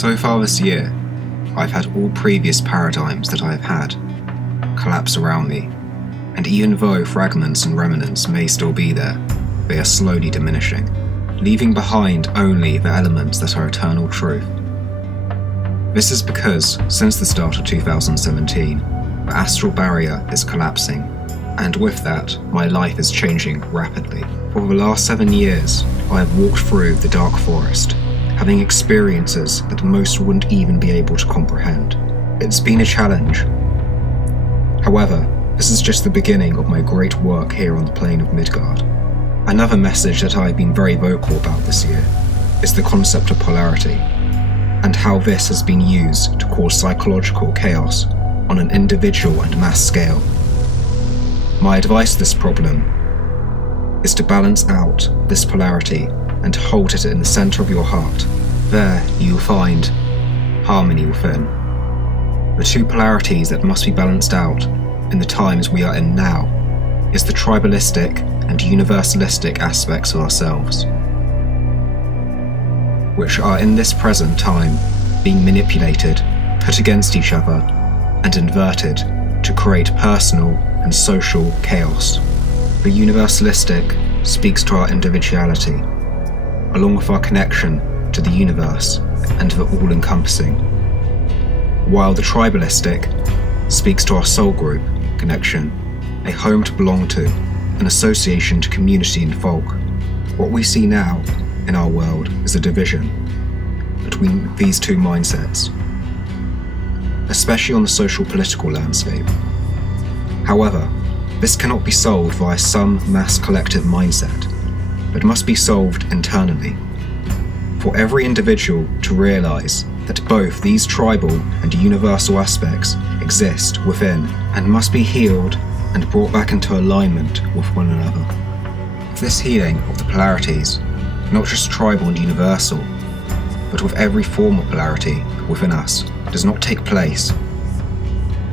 So far this year, I've had all previous paradigms that I have had collapse around me, and even though fragments and remnants may still be there, they are slowly diminishing, leaving behind only the elements that are eternal truth. This is because, since the start of 2017, the astral barrier is collapsing, and with that, my life is changing rapidly. For the last 7 years, I have walked through the dark forest, having experiences that most wouldn't even be able to comprehend. It's been a challenge. However, this is just the beginning of my great work here on the plane of Midgard. Another message that I've been very vocal about this year is the concept of polarity, and how this has been used to cause psychological chaos on an individual and mass scale. My advice to this problem is to balance out this polarity and to hold it in the center of your heart. There you will find harmony within. The two polarities that must be balanced out in the times we are in now is the tribalistic and universalistic aspects of ourselves, which are in this present time being manipulated, put against each other, and inverted to create personal and social chaos. The universalistic speaks to our individuality, along with our connection to the universe and the all-encompassing, while the tribalistic speaks to our soul group connection, a home to belong to, an association to community and folk. What we see now in our world is a division between these two mindsets, especially on the social political landscape. However, this cannot be solved via some mass collective mindset, but must be solved internally. For every individual to realise that both these tribal and universal aspects exist within and must be healed and brought back into alignment with one another. This healing of the polarities, not just tribal and universal, but with every form of polarity within us, does not take place,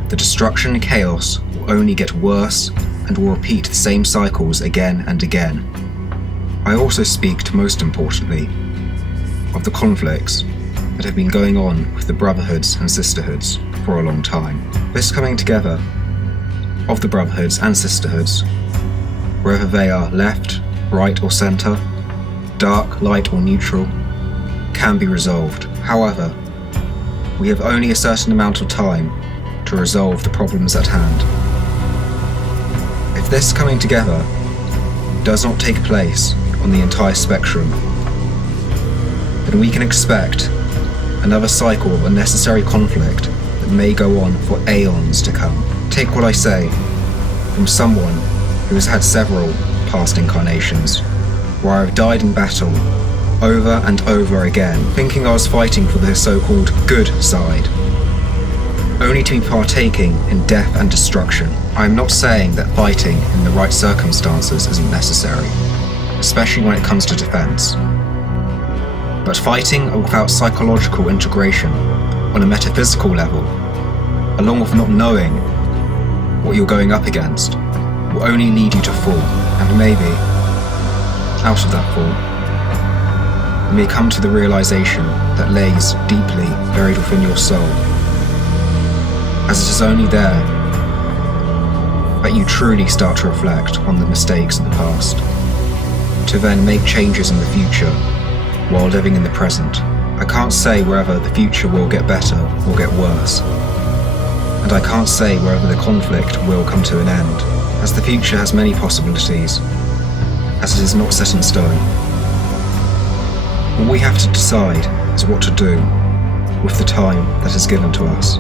the destruction and chaos will only get worse and will repeat the same cycles again and again. I also speak to, most importantly, of the conflicts that have been going on with the brotherhoods and sisterhoods for a long time. This coming together of the brotherhoods and sisterhoods, whether they are left, right or centre, dark, light or neutral, can be resolved. However, we have only a certain amount of time to resolve the problems at hand. If this coming together does not take place on the entire spectrum, then we can expect another cycle of unnecessary conflict that may go on for aeons to come. Take what I say from someone who has had several past incarnations, where I have died in battle over and over again, thinking I was fighting for the so-called good side, only to be partaking in death and destruction. I am not saying that fighting in the right circumstances isn't necessary, especially when it comes to defense. But fighting without psychological integration on a metaphysical level, along with not knowing what you're going up against, will only lead you to fall, and maybe, out of that fall, you may come to the realization that lays deeply buried within your soul, as it is only there that you truly start to reflect on the mistakes of the past, to then make changes in the future while living in the present. I can't say whether the future will get better or get worse, and I can't say whether the conflict will come to an end, as the future has many possibilities, as it is not set in stone. What we have to decide is what to do with the time that is given to us.